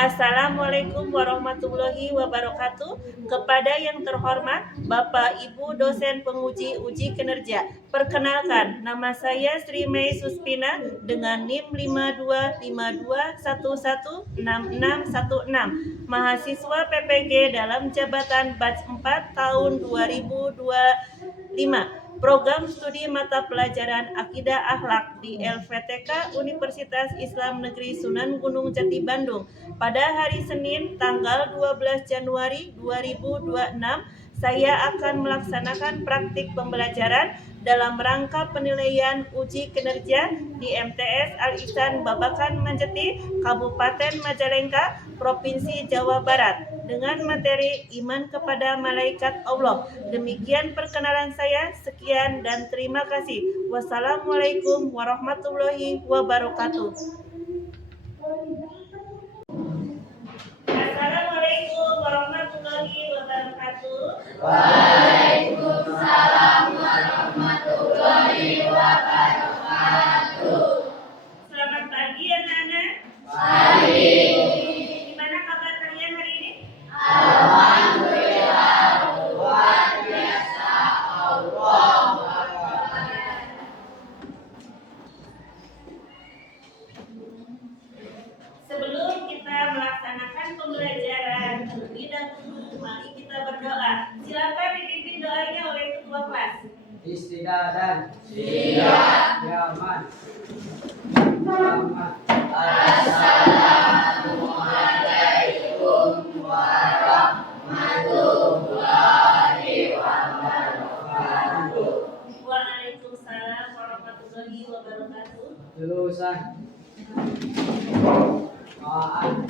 Assalamualaikum warahmatullahi wabarakatuh. Kepada yang terhormat Bapak Ibu dosen penguji uji kinerja, perkenalkan nama saya Sri Mei Suspina dengan NIM 5252116616, mahasiswa PPG dalam jabatan batch 4 tahun 2025. Program studi mata pelajaran Akidah Akhlak di LVTK Universitas Islam Negeri Sunan Gunung Jati Bandung. Pada hari Senin tanggal 12 Januari 2026, saya akan melaksanakan praktik pembelajaran dalam rangka penilaian uji kinerja di MTS Al-Ihsan Babakan Manjeti, Kabupaten Majalengka, Provinsi Jawa Barat, dengan materi iman kepada malaikat Allah. Demikian perkenalan saya. Sekian dan terima kasih. Wassalamualaikum warahmatullahi wabarakatuh. Assalamualaikum warahmatullahi wabarakatuh. Waalaikumsalam warahmatullahi wabarakatuh. Selamat pagi anak-anak. Pagi. Gimana kabar kalian hari ini? Alhamdulillah, luar biasa. Allah. Sebelum kita melaksanakan pembelajaran, terlebih dahulu mari kita berdoa. Silakan dipimpin doanya oleh ketua kelas. Istidadan. Siap. Yaman. Selamat. Assalamualaikum warahmatullahi wabarakatuh. Waalaikumsalam warahmatullahi wabarakatuh. Lulusan. Doaan.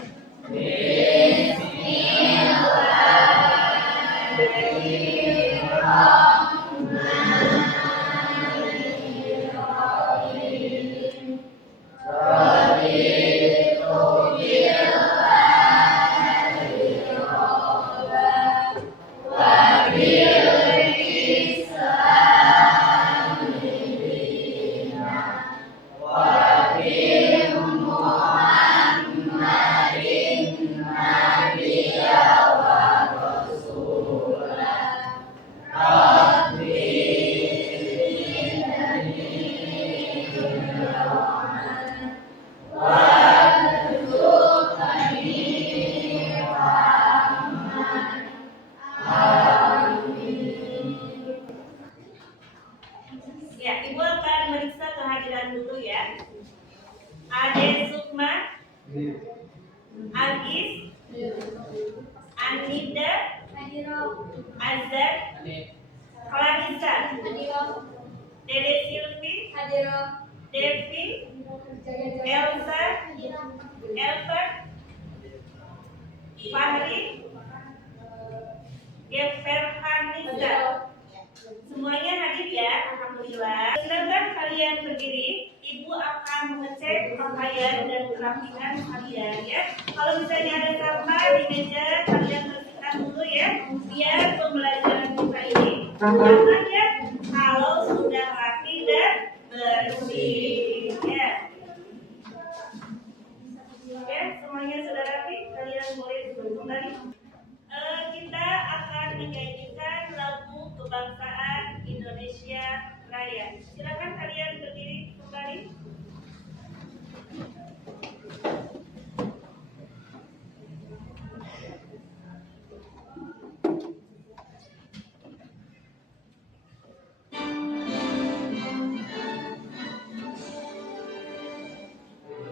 Ya, Ibu akan meriksa kehadiran dulu ya. Ade Sukma, Agis, Anida, Azhar, Clarissa, Dede Silvi, Devi, Elsa, Elbert, Fahri, Geferhanisa. Semuanya hadir ya, alhamdulillah. Silakan kalian berdiri. Ibu akan mengecek pakaian dan kerapihan kalian ya. Kalau misalnya ada sampah di meja, kalian bersihkan dulu ya, biar pembelajaran kita ini aman ya. Kalau sudah rapi dan bersih ya. Oke, semuanya sudah rapi, kalian boleh duduk kembali. Kita akan menyanyikan lagu kebangsaan Indonesia Raya. Silakan kalian berdiri kembali.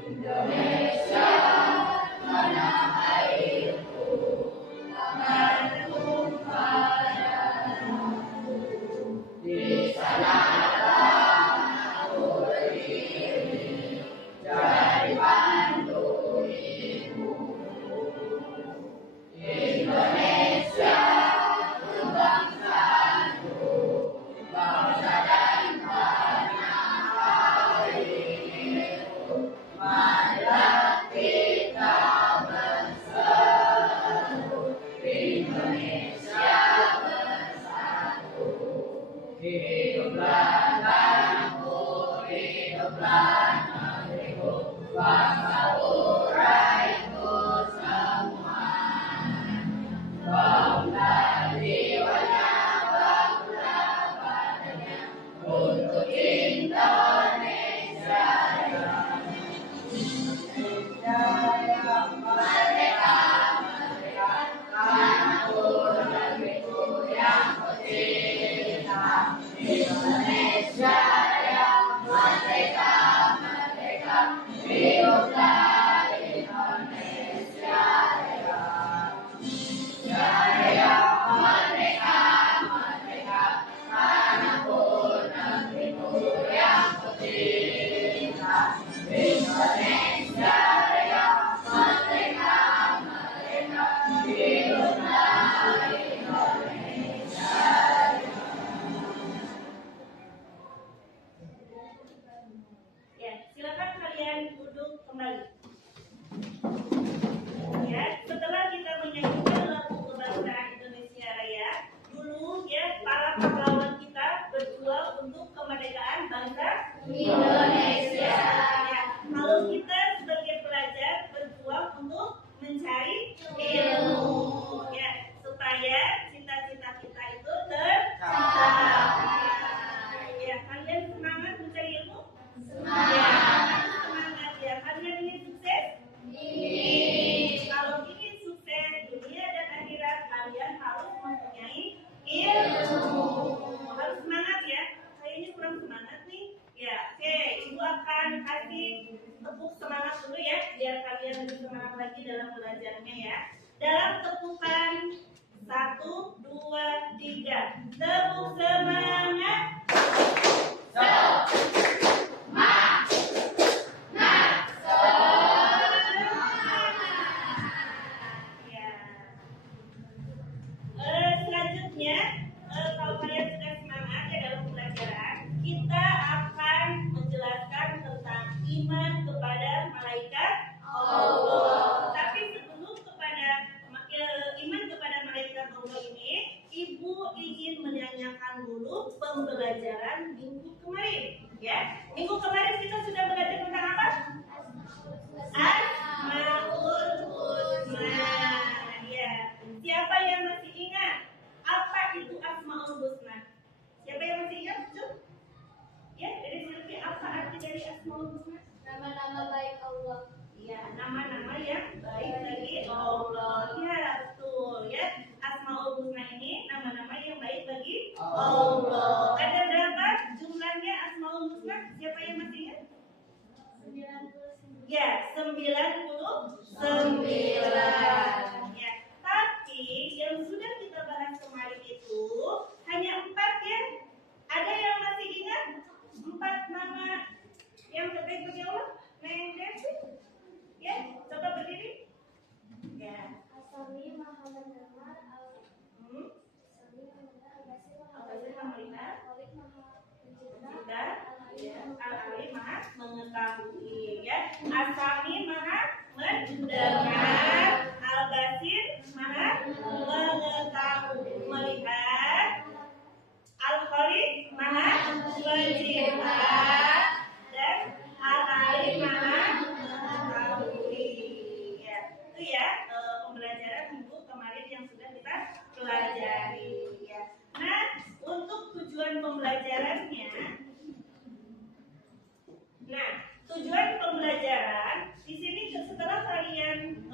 Indonesia tanah airku, lagi dalam belajarnya ya. Dalam tepukan 1, 2, 3. Tepuk semangat. Ya. Selanjutnya, kalau kalian sudah semangat ya dalam pembelajaran, kita akan menjelaskan tentang iman kepada malaikat Allah. Tapi sebelum iman kepada malaikat Allah ini, Ibu ingin menanyakan dulu pembelajaran minggu kemarin. Ya, minggu kemarin kita sudah belajar tentang apa? Asmaul Husna. Ya, siapa yang masih ingat apa itu Asmaul Husna? Siapa yang masih ingat? Cuk? Ya, dari Silvi, apa arti dari Asmaul Husna? Nama-nama baik Allah. Ya, nama-nama yang baik bagi Allah. Ya, betul ya. Asmaul Husna ini nama-nama yang baik bagi Allah. Ada berapa jumlahnya Asmaul Husna? Siapa yang masih ingat? 99. Ya, 99. Ya, tapi yang sudah kita bahas kemarin itu hanya 4 ya. Ada yang masih ingat 4 nama yang terbaik bagi Allah? Neng Devi? Ya, coba berdiri. Ya. Asami Maha Mendengar, Hmm. Asami Maha Mendengar, Al-Basir Maha Al-Basir Maha melihat. Al-Khaliq Maha Pencipta, Kita ya, Al-Alim Maha Al-Alim Maha mengetahui ya. Asami Maha mendengar, Al-Basir Maha mengetahui, melihat, Al-Khaliq Maha pencipta, dan Al-Alim Maha mengetahui. Ya, itu ya pembelajaran minggu kemarin yang sudah kita pelajari ya. Nah, untuk tujuan pembelajarannya, di sini setelah kalian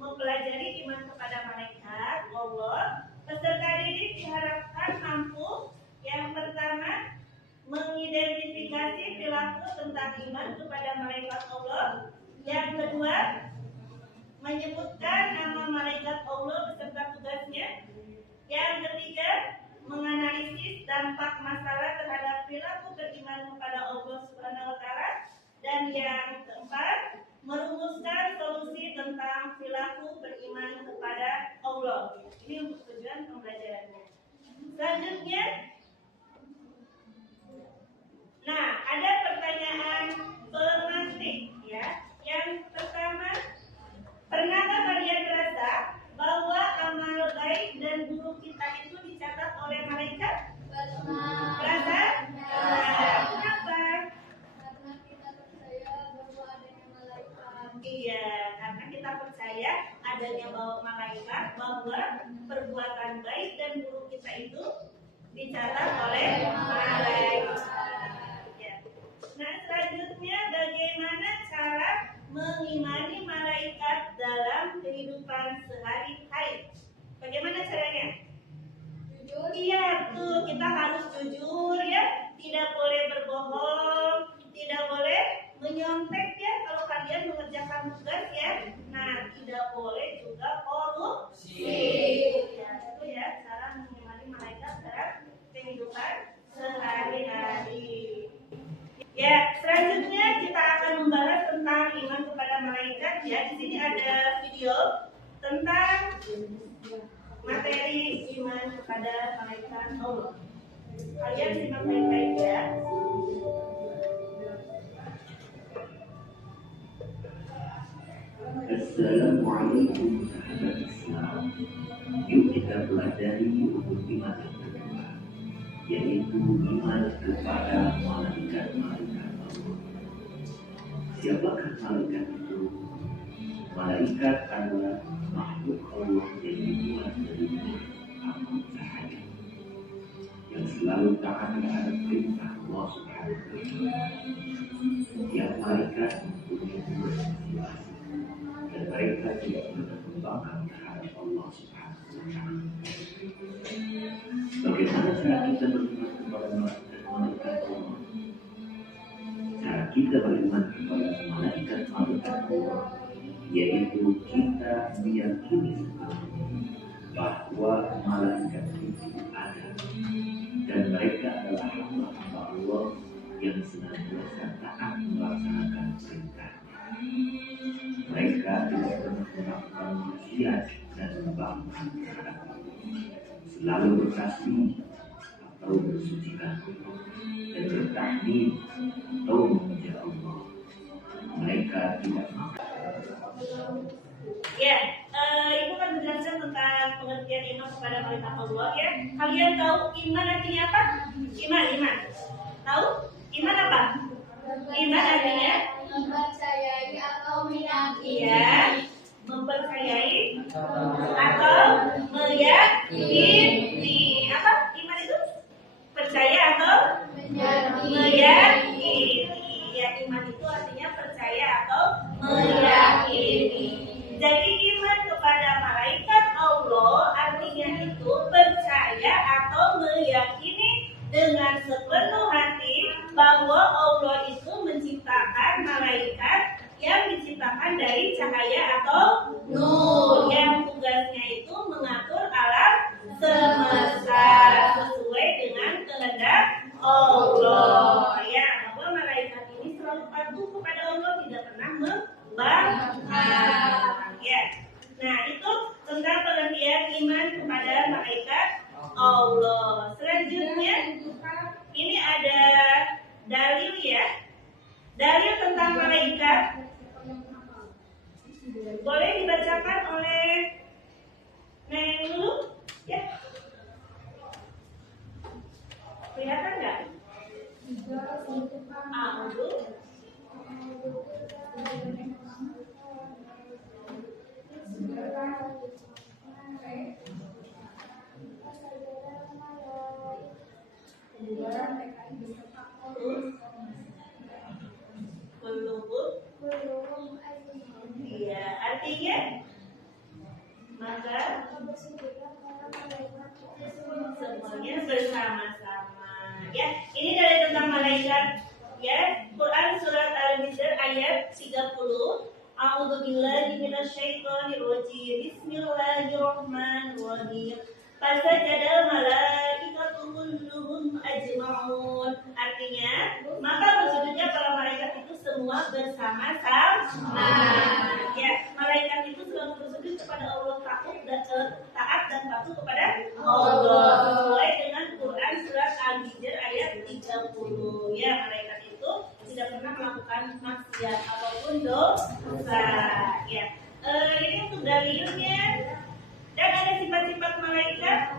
mempelajari iman kepada malaikat Allah, peserta didik diharapkan mampu yang pertama mengidentifikasi perilaku tentang iman kepada malaikat Allah, yang kedua menyebutkan nama malaikat Allah beserta tugasnya, yang ketiga menganalisis dampak masalah terhadap perilaku beriman kepada Allah Subhanahu wa taala, dan yang keempat merumuskan solusi tentang perilaku beriman kepada Allah. Ini untuk tujuan pembelajarannya. Selanjutnya, nah, ada pertanyaan pemantik ya. Yang pertama, pernahkah kalian merasa bahwa amal baik dan buruk kita itu dicatat oleh malaikat? Merasa? Nah, kenapa? Karena kita percaya bahwa adanya malaikat. Iya, karena kita percaya adanya malaikat, bahwa perbuatan baik dan buruk kita itu dicatat oleh malaikat. Ya. Nah, selanjutnya bagaimana cara mengimani malaikat dalam kehidupan sehari-hari? Bagaimana caranya? Jujur. Iya, tuh kita harus jujur ya, tidak boleh berbohong, tidak boleh menyontek ya kalau kalian mengerjakan tugas ya. Nah, tidak boleh juga korupsi. Ya, itu ya cara mengimani malaikat dalam kehidupan sehari-hari. Ya, selanjutnya kita akan membahas tentang iman kepada malaikat ya. Di sini ada video tentang materi iman kepada malaikat Allah. Kalian simak baik-baik ya. Assalamualaikum sahabat Islam. Yuk kita pelajari rukun iman yang kedua, yaitu iman kepada malaikat-malaikat Allah. Siapakah malaikat itu? Malaikat adalah makhluk Allah yang dibuat dari api cahaya, yang selalu taat terhadap perintah Allah Subhanahu wa Ta'ala. Setiap malaikat mempunyai tugas masing-masing, dan mereka tidak berkembangkan terhadap Allah Subhanahu wa Ta'ala. Bagaimana cara kita beriman kepada malaikat Allah? Cara kita beriman kepada malaikat Allah yaitu kita meyakini bahwa malaikat itu ada dan mereka adalah hamba-hamba Allah yang senantiasa taat melaksanakan perintahnya. Mereka tidak pernah melakukan maksiat dan membangkang terhadap Allah, selalu bertasbih atau bersucikan dan bertakbir atau memuja Allah. Mereka tidak makan. Ya, Ibu kan menjelaskan tentang pengertian iman kepada perintah Allah ya. Kalian tahu iman artinya apa? Iman. Tahu? Iman apa? Iman artinya mempercayai atau meyakini. iya, mempercayai atau meyakini. Apa? Iman itu percaya atau meyakini. Ya, iman itu artinya percaya atau meyakini. Jadi iman kepada malaikat Allah artinya itu percaya atau meyakini dengan sepenuh hati bahwa Allah itu menciptakan malaikat yang diciptakan dari cahaya atau nur yang tugasnya itu mengatur alam semesta sesuai dengan kehendak Allah. Ya, bahwa malaikat ini selalu patuh kepada Allah, tidak pernah membangkang. Ya. Nah, itu tentang pengertian iman kepada malaikat Allah. Selanjutnya ini ada dalil ya. Dalil tentang malaikat boleh dibacakan oleh Neneng dulu ya. Kelihatan nggak? A'udzu iya, artinya maka semuanya bersama-sama. Ya, ini dari tentang malaikat. Ya, Quran surat Al-Hijr ayat 30. A'udzubillahi minasyaitonirrajim. Bismillahirrahmanirrahim. Fasajadal malaikatu kulluhum ajma'un. Artinya, maka bersujudnya para malaikat itu semua bersama-sama. Ya, malaikat itu selalu bersujud kepada Allah, taat dan patuh kepada Allah sesuai dengan Quran surat Al-Hijr ayat 30. Ya, malaikat itu tidak pernah melakukan maksiat apapun dosa. Ya, ini untuk dalilnya. Dan ada sifat-sifat malaikat.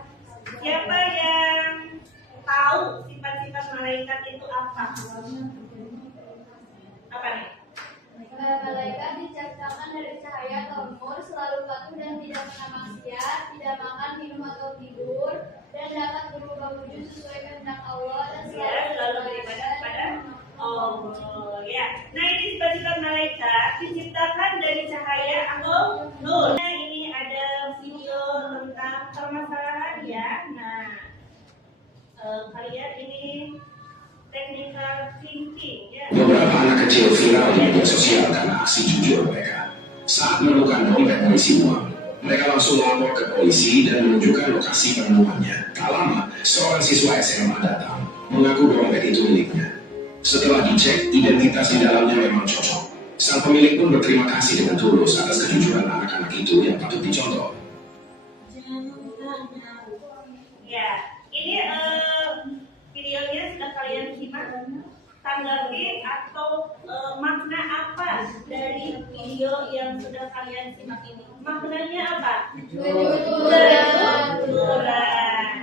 Siapa yang tahu sifat-sifat malaikat itu apa? Apa nih? Malaikat diciptakan dari cahaya atau nur, selalu patuh dan tidak pernah maksiat, tidak makan, minum atau tidur, dan dapat berubah wujud sesuai kehendak Allah dan Selalu beribadah kepada Allah. Ya. Nah, ini sifat-sifat malaikat diciptakan dari cahaya atau nur. Nah, ini ada video tentang permasalahan ya. Nah, kalian ini technical thinking ya. Beberapa anak kecil viral di media sosial karena aksi jujur mereka. Saat menemukan dompet berisi uang, mereka langsung lapor ke polisi dan menunjukkan lokasi penemuannya. Tak lama, seorang siswa SMA datang, mengaku dompet itu miliknya. Setelah dicek, identitas di dalamnya memang cocok. Sang pemilik pun berterima kasih dengan tulus atas kejujuran anak-anak itu yang patut dicontoh. Ya, ini videonya sudah kalian simak. Tanggapi atau makna apa dari video yang sudah kalian simak ini? Maknanya apa? Kejujuran.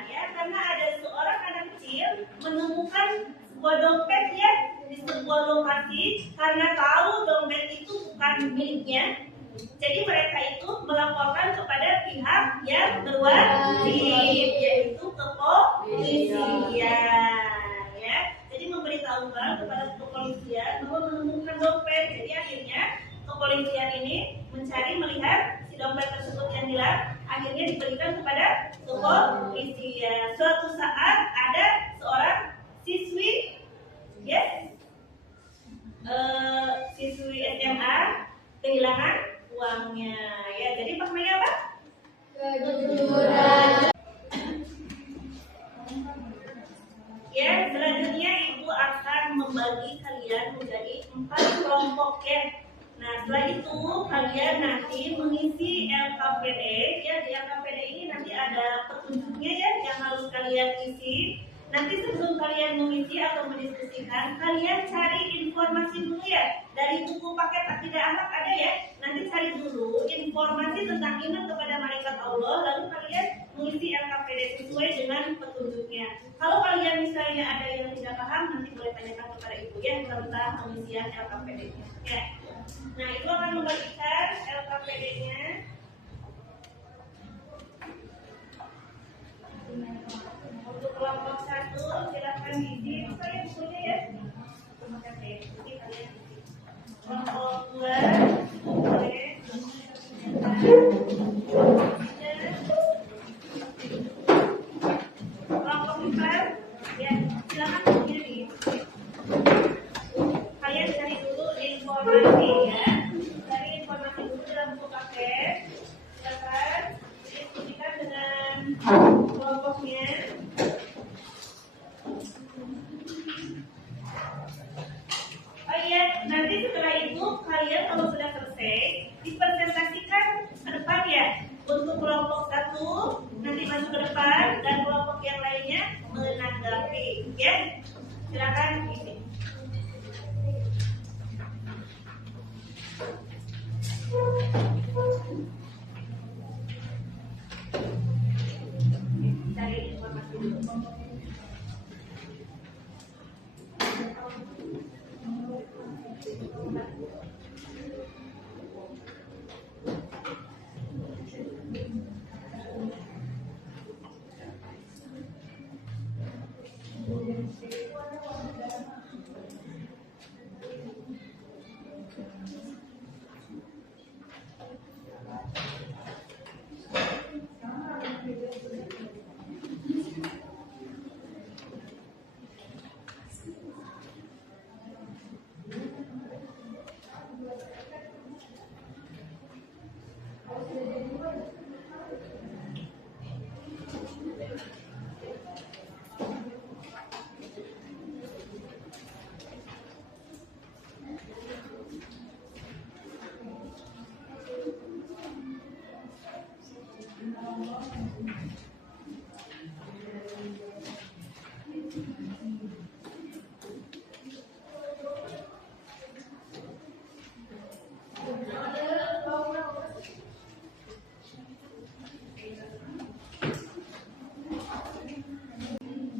Ya, karena ada seorang anak kecil menemukan sebuah dompet ya di sebuah lokasi karena tahu dompet itu bukan miliknya. Jadi mereka itu melaporkan kepada pihak yang berwajib, yaitu kepolisian. Ya, jadi memberitahukan kepada kepolisian bahwa menemukan dompet. Jadi akhirnya kepolisian ini mencari melihat si dompet tersebut yang hilang. Akhirnya diberikan kepada kepolisian. Suatu saat ada seorang siswi, ya, siswi SMA kehilangan uangnya. Ya, jadi maknanya apa? Kejujuran. Ya, selanjutnya Ibu akan membagi kalian menjadi 4 kelompok ya. Nah, setelah itu kalian nanti mengisi LKPD ya. Di LKPD ini nanti ada petunjuknya ya yang harus kalian isi. Nanti sebelum kalian mengisi atau mendiskusikan, kalian cari informasi dulu ya. Dari buku paket Akidah Akhlak ada ya. Nanti cari dulu informasi tentang iman kepada malaikat Allah, lalu kalian mengisi LKPD sesuai dengan petunjuknya. Kalau kalian misalnya ada yang tidak paham, nanti boleh tanyakan kepada Ibu ya tentang pengisian LKPD-nya. Ya. Nah, itu akan membagikan LKPD-nya. Untuk kelompok 1 silakan diisi saya bukunya ya. Jadi kalian isi. Kelompok 2 boleh. Kelompok 4 ya silakan bukunya diisi. Kalian cari dulu informasi ya. Cari informasi dulu dalam buku paket. Silakan diskusikan dengan kelompoknya. Oh iya, nanti setelah itu kalian kalau sudah selesai dipresentasikan ke depan ya. Untuk kelompok 1 nanti masuk ke depan dan kelompok yang lainnya menanggapi ya. Silakan isi. Cari informasi dulu.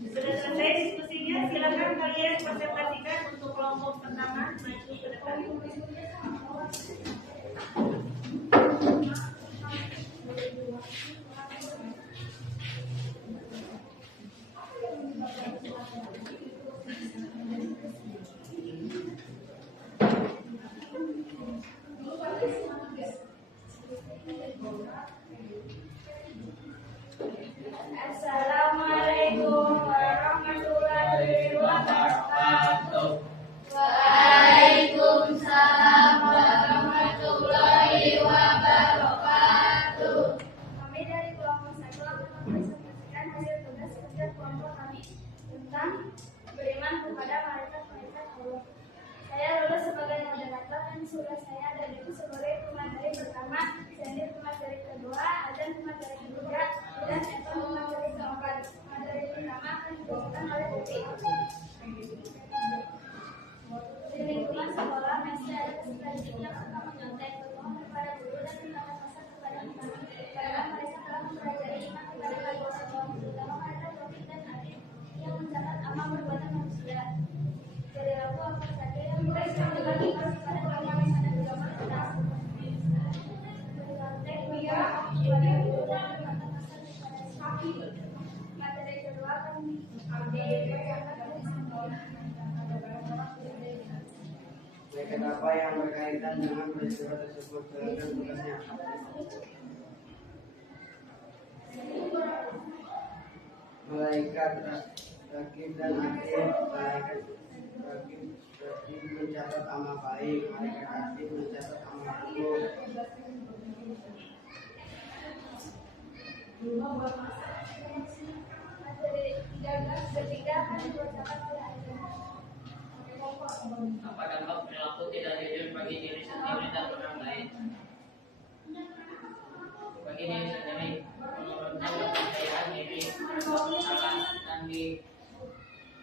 Sudah selesai diskusinya, silakan kalian presentasikan untuk kelompok pertama maju ke depan. Assalamualaikum warahmatullahi wabarakatuh. Waalaikumsalam warahmatullahi wabarakatuh. Kami dari kelompok 1 akan mempresentasikan hasil tugas kerja kelompok kami tentang beriman kepada malaikat-malaikat Allah. Saya lulus sebagai moderator dan tugas saya ada itu sebagai pemateri pertama, Sandy pemateri kedua, Adan pemateri ketiga, dan Evan pemateri keempat. Materi pertama akan dibawakan oleh Dewi. Di lingkungan sekolah masih ada kesempatan yang suka menyontek, berbohong kepada guru dan tindakan kasar kepada teman, karena mereka telah mempelajari iman kepada Allah, terutama pada Taufik dan Adib yang mencatat amal perbuatan manusia. Dari aku akan saja yang mulai berbagi kasih pada orang yang ada di gambar tentang menyontek, kepada guru dan tindakan kasar kepada sapi. Materi kedua akan Mereka apa yang berkaitan dengan peristiwa tersebut dan tugasnya. Malaikat Rakib dan Atid. Malaikat Rakib mencatat amal baik, malaikat Atid mencatat amal buruk. Apa dampak perilaku tidak jujur bagi diri sendiri dan orang lain? Bagi diri sendiri, menurunkan kepercayaan diri, salah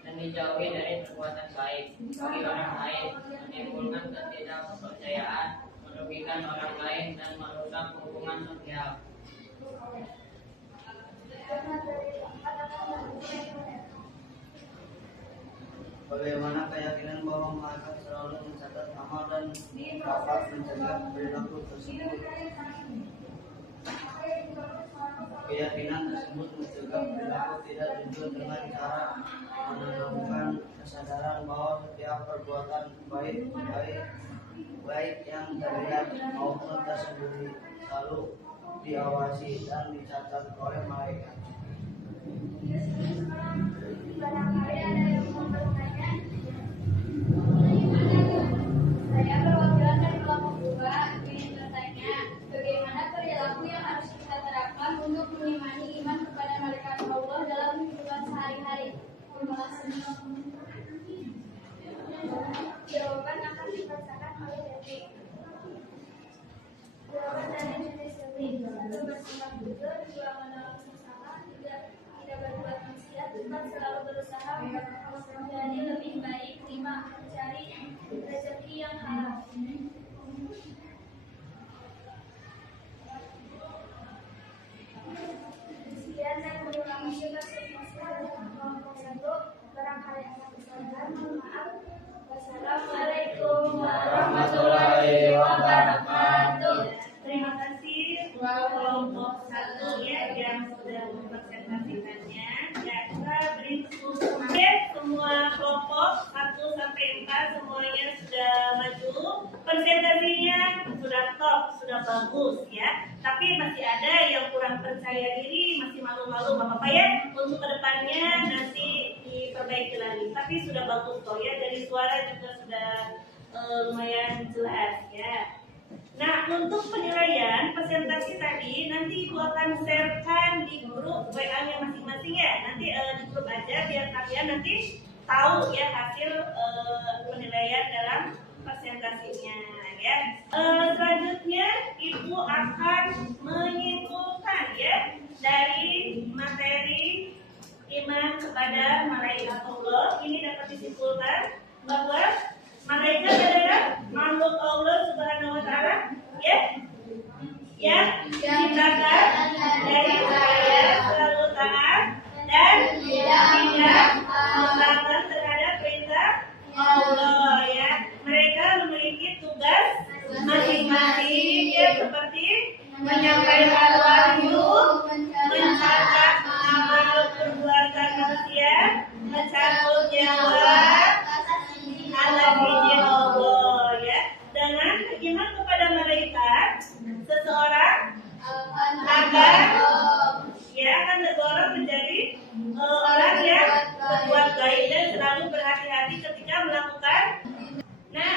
dan dijauhi dari perbuatan baik. Bagi orang lain, menimbulkan ketidakpercayaan, merugikan orang lain dan merusak hubungan sosial. Bagaimana keyakinan bahwa malaikat selalu mencatat amal dan dapat mencegah perilaku tersebut? Keyakinan tersebut mencegah perilaku tidak jujur dengan cara menanamkan kesadaran bahwa setiap perbuatan baik yang terlihat maupun tersembunyi selalu diawasi dan dicatat oleh malaikat. Barangkali ada yang mau bertanya. Saya perwakilan dari kelompok 2 ingin bertanya, bagaimana perilaku yang harus kita terapkan untuk mengimani iman kepada malaikat Allah dalam kehidupan sehari-hari? Terima kasih. Jawaban akan dibacakan oleh Devi. Jawaban dari jenis Devi: 1. Bersikap jujur, 2. Menolong sesama, 3. Tidak berbuat maksiat, 4. Selalu berusaha menjadi lebih baik, 5. Mencari rezeki yang halal. Sekian saya mengulangi tugas dari kelompok 1. Barangkali ada kesalahan, mohon maaf. Wassalamualaikum warahmatullahi wabarakatuh. Terima kasih kelompok 1 ya yang sudah mempresentasikannya. Ya, kita beri tepuk semangat semua kelompok 1 sampai 4 semuanya sudah maju. Presentasinya sudah top, sudah bagus ya. Tapi masih ada yang kurang percaya diri, masih malu-malu Bapak ya. Untuk kedepannya nanti diperbaiki lagi. Tapi sudah bagus kok ya, dari suara juga sudah lumayan jelas ya. Nah, untuk penilaian presentasi tadi nanti Ibu akan sharekan di grup WA-nya masing-masing ya. Nanti di grup aja biar kalian nanti tahu ya hasil penilaian dalam presentasinya ya. Selanjutnya Ibu akan menyimpulkan ya dari materi iman kepada malaikat Allah. Ini dapat disimpulkan bahwa malaikat adalah makhluk Allah Subhanahu wa taala ya. Yang diciptakan dari cahaya, selalu taat dan tidak melanggar terhadap perintah Allah ya. Mereka memiliki tugas masing-masing ya, seperti menyampaikan wahyu, mencatat amal perbuatan manusia, mencabut nyawa atas izin Allah ya. Dengan beriman kepada malaikat, seseorang akan seseorang menjadi orang yang berbuat baik dan selalu berhati-hati ketika melakukan. Nah,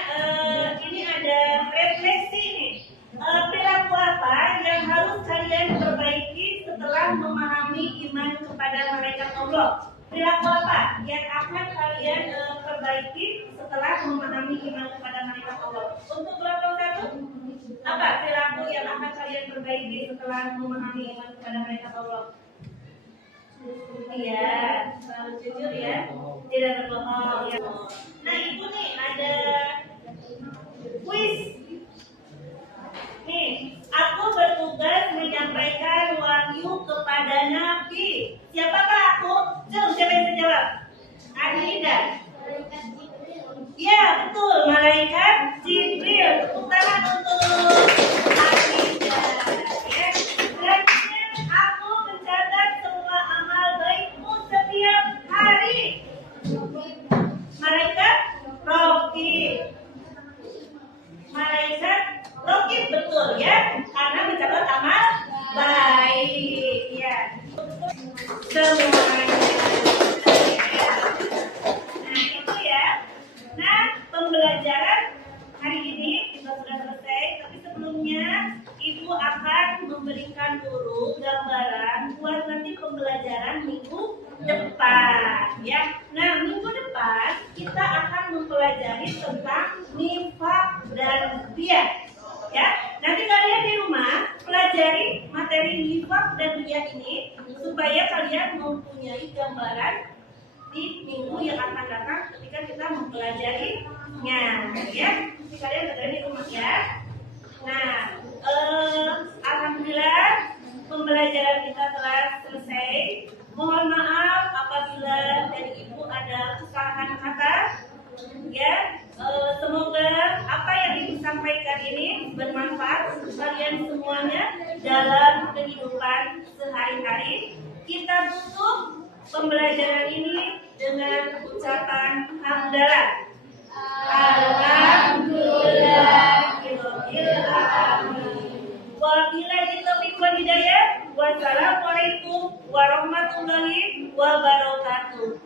ini ada refleksi nih. Perilaku apa yang harus kalian perbaiki setelah memahami iman kepada malaikat Allah? Perilaku apa yang akan kalian perbaiki setelah memahami iman kepada malaikat Allah? Untuk kelompok 1, apa perilaku yang akan kalian perbaiki setelah memahami iman kepada malaikat Allah? Iya, selalu jujur ya, tidak berbohong ya. Nah, Ibu nih ada kuis. Nih, aku bertugas menyampaikan wahyu kepada Nabi. Siapakah aku? Siapa yang bisa jawab? Adinda. Ya, betul. Malaikat Jibril. Tepuk tangan untuk Adinda. Ya. Selanjutnya, aku mencatat semua amal baikmu setiap hari. Malaikat Raqib. Malaikat Raqib betul ya, karena mencatat amal baik ya. Semuanya. Nah itu ya. Nah pembelajaran hari ini kita sudah selesai. Tapi sebelumnya Ibu akan memberikan dulu gambaran buat rupiah ini supaya kalian mempunyai gambaran di minggu yang akan datang ketika kita mempelajarinya, ya. Jadi kalian dengerin di rumah ya. Nah, alhamdulillah pembelajaran kita telah selesai. Mohon maaf apabila dari ibu ada kesalahan kata, ya. Semoga apa yang ibu sampaikan ini bermanfaat untuk kalian semuanya dalam kehidupan sehari-hari. Kita tutup pembelajaran ini dengan ucapan hamdalah. Alhamdulillahirabbil alamin. Wabillahi taufiq wal hidayah. Wassalamualaikum warahmatullahi wabarakatuh.